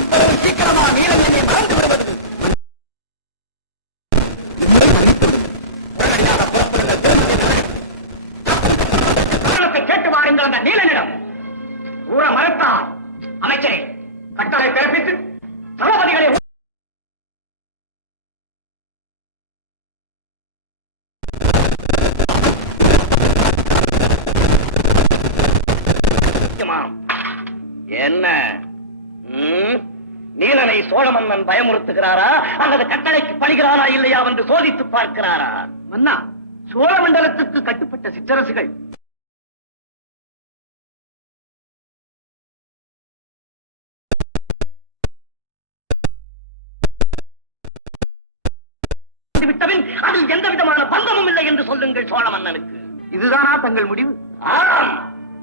இவ்வளவு சீக்கிரமா வீரன் என்னை மறந்து விடுவது கேட்டு வாருங்கள். அந்த நீலனிடம் ஊர மறுத்தார். அமைச்சரே, கட்டளை பிறப்பித்து தளபதிகளை என்ன நீலனை சோழ மன்னன் பயமுறுத்துகிறாரா அல்லது கட்டளைக்கு பணிகிறாரா இல்லையா என்று சோதித்து பார்க்கிறாரா? மன்னா, சோழ மண்டலத்துக்கு கட்டுப்பட்ட சிற்றரசுகள் விட்டபின் அதில் எந்த விதமான பந்தமும் இல்லை என்று சொல்லுங்கள் சோழ மன்னனுக்கு. இதுதானா தங்கள் முடிவு? ஆம்,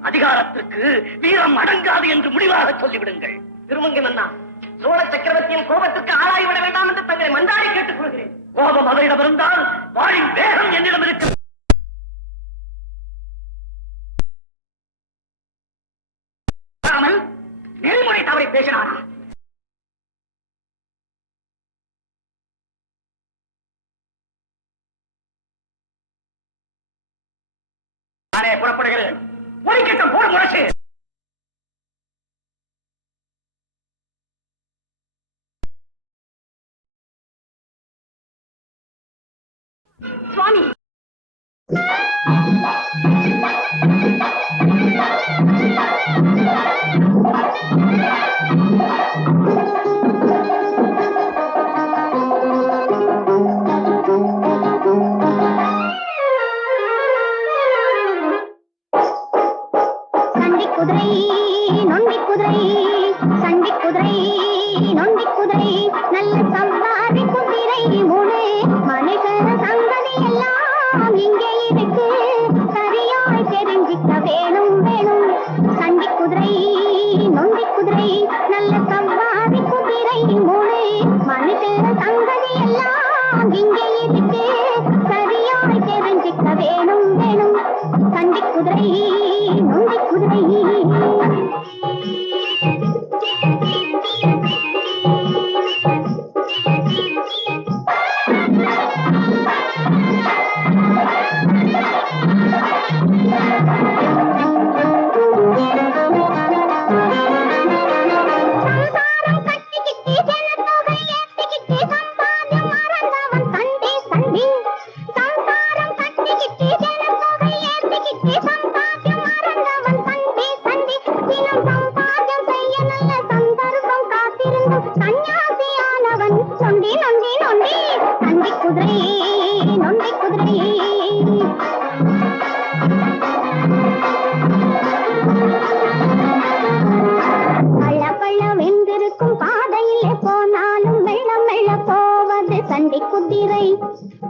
அதிகாரத்திற்கு வீரம் அடங்காது என்று முடிவாக சொல்லிவிடுங்கள். திருமங்கை மன்னா, சோழ சக்கரவர்த்தியின் கோபத்துக்கு ஆளாய்விட வேண்டாம் என்று தங்களை மன்றாடி கேட்டுக் கொள்கிறேன். கோபம் அவரிடம் இருந்தால் வாழின் வேகம் என்னிடம் இருக்கு. நெறிமுறை தவறி பேசினாரா? புறப்படுகிறேன். ஒழிக்கட்டும் போடு முரசு. சுவாமி, குதிரை நொண்டி குதிரை, சண்டி குதிரை நொண்டி குதிரை, நல்ல சவாரி குதிரை மூணு, மனிதன சங்கதி எல்லாம் இங்கே இருக்கு, சரியாய் தெரிஞ்சிக்க வேணும் வேணும். சண்டி குதிரை நொண்டி குதிரை, நல்ல சவாரி குதிரை மூணு, மனிதன சங்கதி எல்லாம் இங்கே இருக்கு, சரியாய் தெரிஞ்சிக்க வேணும் வேணும். சண்டி குதிரை நொண்டி குதிரை.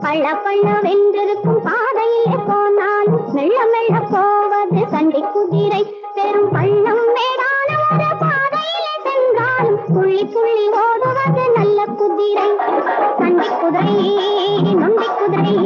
பள்ள பள்ள வென்றிருக்கும் பாதையிலே போனால் மெல்ல மெல்ல போவது சண்டை குதிரை. பெரும் பள்ளம் மேடான ஒரு பாதையிலே சென்றாலும் புள்ளி புள்ளி ஓடுவது நல்ல குதிரை. சண்டை குதிரை நொண்டி குதிரை.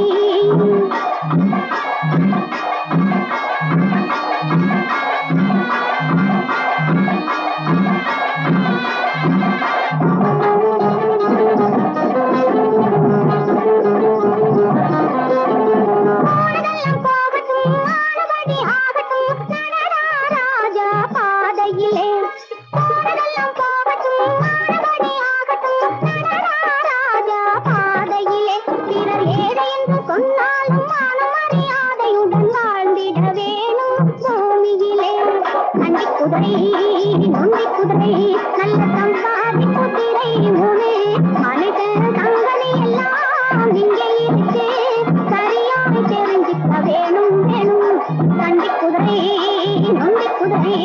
குதிரை நொண்டி குதிரை, நல்ல சம்பாதி குதிரை மூணு, மனிதன் சங்கதி எல்லாம் இங்கே இருக்கு, சரியாய் தெரிஞ்சிக்க வேணும் வேணும். சண்டி குதிரை நொண்டி குதிரை.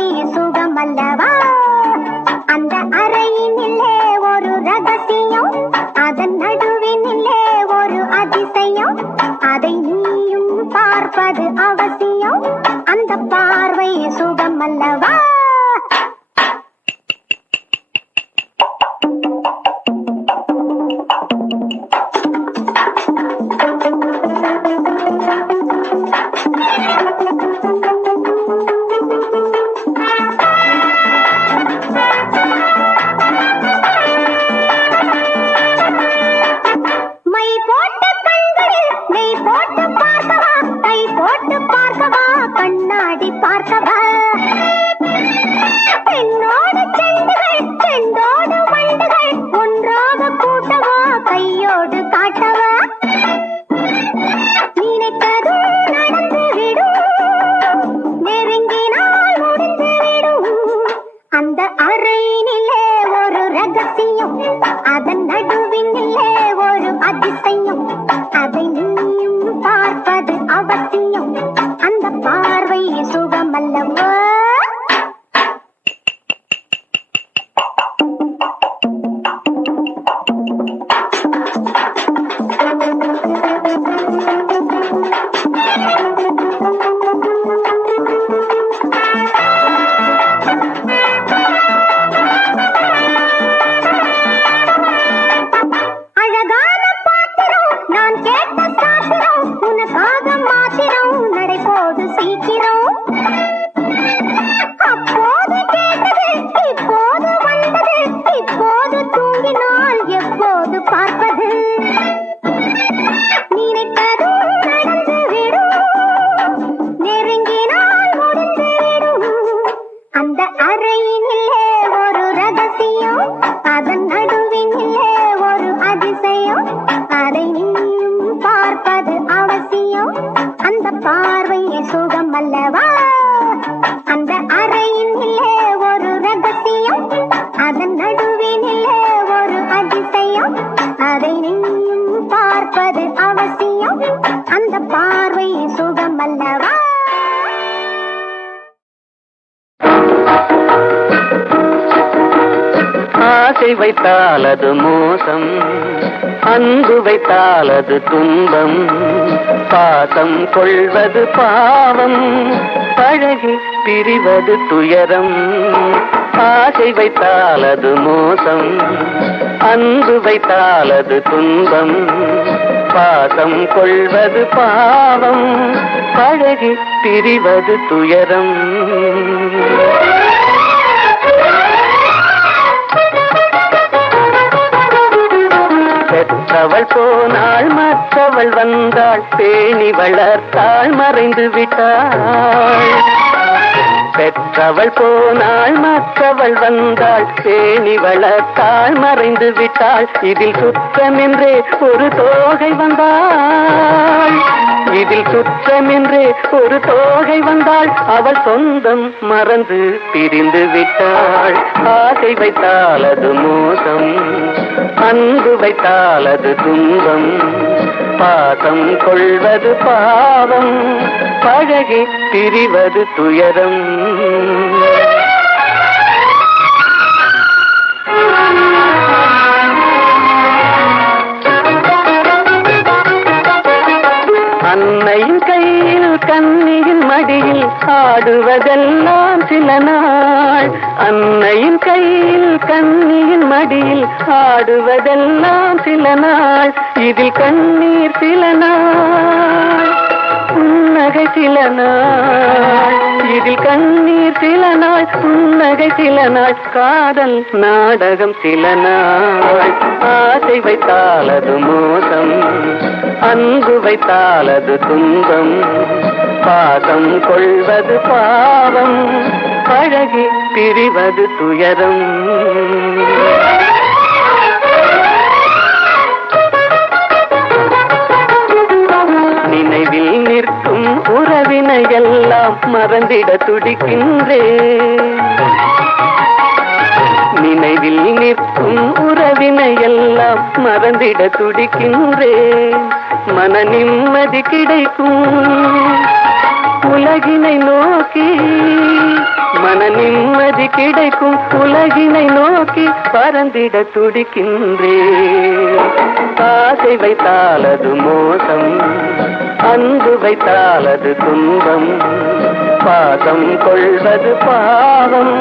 பார்வை சுகமல்லவா அந்த அறையினிலே ஒரு ரகசியம் அதன் நடுவினிலே ஒரு அதிசயம் அதை நீயும் பார்ப்பது அவசியம் அந்த பார்வை சுகமல்லவா கண்ணாடி பார்க்கவா பெண்ணோடு செண்டுகள் செண்டோடு வண்டுகள் ஒன்றாக கூட்டவா கையோடு காட்டவா நினைத்ததும் நடந்துவிடும் நெருங்கினால் முடிந்துவிடும் அந்த அறையினிலே ஒரு ரகசியம் அதன் நடுவினிலே ஒரு அதிசயம் அதை நீயும் பார்ப்பது அவசியம் அந்த பார்வை சுகமல்லவா அழகான பாத்திரம் நான் கேட்ட சாத்திரம் உனக்காக மாத்திரம் நடைபோடு சீக்கிரம் அப்போது கேட்டது இப்போது வந்தது இப்போது தூங்கினால் எப்போது பார்ப்பது நினைத்ததும் நடந்துவிடும் நெருங்கினால் முடிந்துவிடும் அந்த அறையினிலே ஒரு ரகசியம் அதன் நடுவினிலே ஒரு அதிசயம் அதை நீயும் பார்ப்பது அவசியம் அந்த பார்வை சுகம் அல்லவா அந்த அறையினிலே ஒரு ரகசியம் அதன் நடுவினிலே ஒரு அதிசயம் அதை நீயும் பார்ப்பது அவசியம் அந்த பார்வை சுகம் அல்லவா ஆசை வைத்தால் அது மோசம் அன்பு வைத்தால் அது துன்பம் பாசம் கொள்வது பாவம் பழகி பிரிவது துயரம் ஆசை வைத்தால் அது மோசம் அன்பு வைத்தால் அது துன்பம் பாசம் கொள்வது பாவம் பழகி பிரிவது துயரம் பெற்றவள் போனாள் மற்றவள் வந்தாள் பேணி வளர்த்தாள் மறைந்து விட்டாள் பெற்றவள் போனாள் மற்றவள் வந்தாள் பேணி வளர்த்தாள் மறைந்து விட்டாள் இதில் சுற்றமென்றே ஒரு தோகை வந்தாள் இதில் சுற்றமென்றே ஒரு தோகை வந்தாள் அவள் சொந்தம் மறந்து பிரிந்து விட்டாள் ஆசை வைத்தால் அது மோசம் அன்பு வைத்தால் அது துன்பம் பாசம் கொள்வது பாவம் பழகி பிரிவது துயரம் அன்னையின் கையில் கண்ணியின் மடியில் ஆடுவதெல்லாம் சில நாள் அன்னையின் கையில் கண்ணியின் மடியில் ஆடுவதெல்லாம் சில நாள் இதில் கண்ணீர் சில நாள் புன்னகை சில நாள் இதில் கண்ணீர் சில நாள் புன்னகை சில நாள் காதல் நாடகம் சில நாள் ஆசை வைத்தால் அது மோசம் அன்பு வைத்தால் அது துன்பம் பாசம் கொள்வது பாவம் பழகி பிரிவது துயரம் நினைவில் நிற்கும் உறவினை எல்லாம் மறந்திட துடிக்கின்றேன் நினைவில் நிற்கும் உறவினை எல்லாம் மறந்திட துடிக்கின்றேன் மன நிம்மதி கிடைக்கும் உலகினை நோக்கி மன நிம்மதி கிடைக்கும் உலகினை நோக்கி பறந்திட துடிக்கின்றேன். ஆசை வைத்தால் அது மோசம், அன்பு வைத்தால் அது துன்பம், பாசம் கொள்வது பாவம்,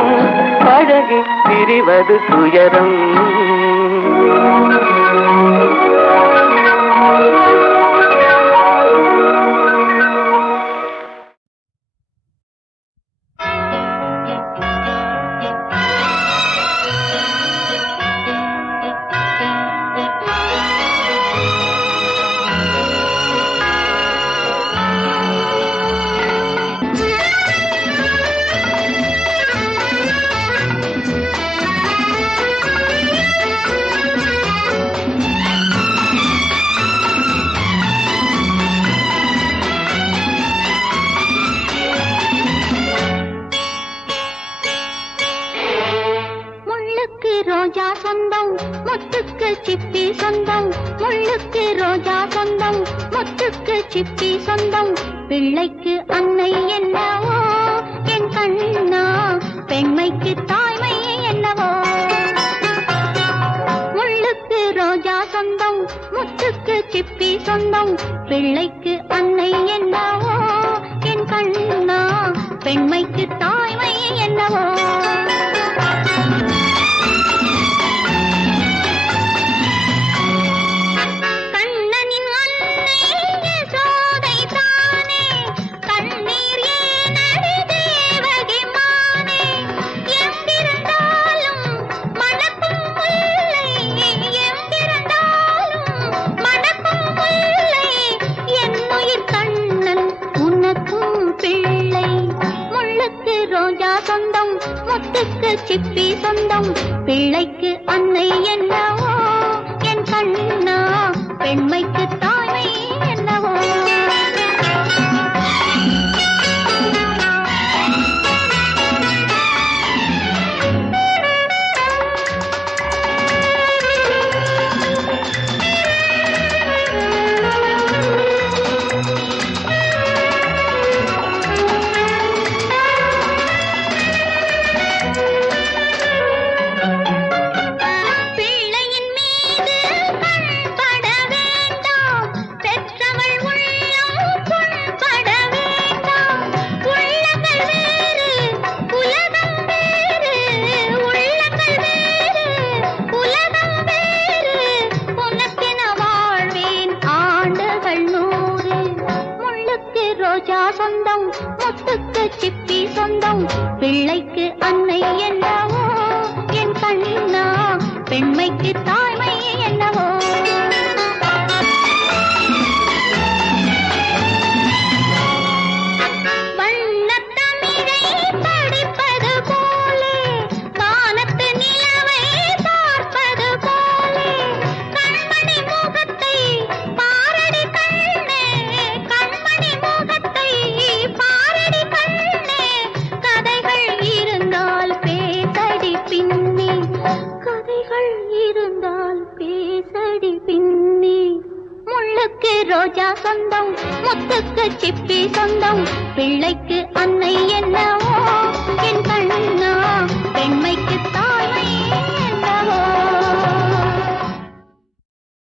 பழகி பிரிவது துயரம். ரோஜா சொந்தம் முத்துக்கு சிப்பி சொந்தம், முள்ளுக்கு ரோஜா சொந்தம் முத்துக்கு சிப்பி சொந்தம். பிள்ளைக்கு அன்னை என்னவோ என் கண்ணா, பெண்மைக்கு தாய்மை என்னவோ. முள்ளுக்கு ரோஜா சொந்தம் முத்துக்கு சிப்பி சொந்தம், பிள்ளைக்கு அன்னை என்னவோ என் கண்ணா, பெண்மைக்கு தாய்மை என்னவோ. முத்துக்கு சிப்பி சொந்தம், பிள்ளைக்கு அன்னை என்னவோ என் கண்ணா, பெண்மைக்கு தாய்மை என்னவோ. சொந்தம் முத்துக்கு சிப்பி சொந்தம், பிள்ளைக்கு அன்னை என்னவோ என் கண்ணா, பெண்மைக்கு தாய்மை என்னவோ. ரோஜா சொந்தம் முத்துக்கு சிப்பி சொந்தம், பிள்ளைக்கு அன்னை என்ன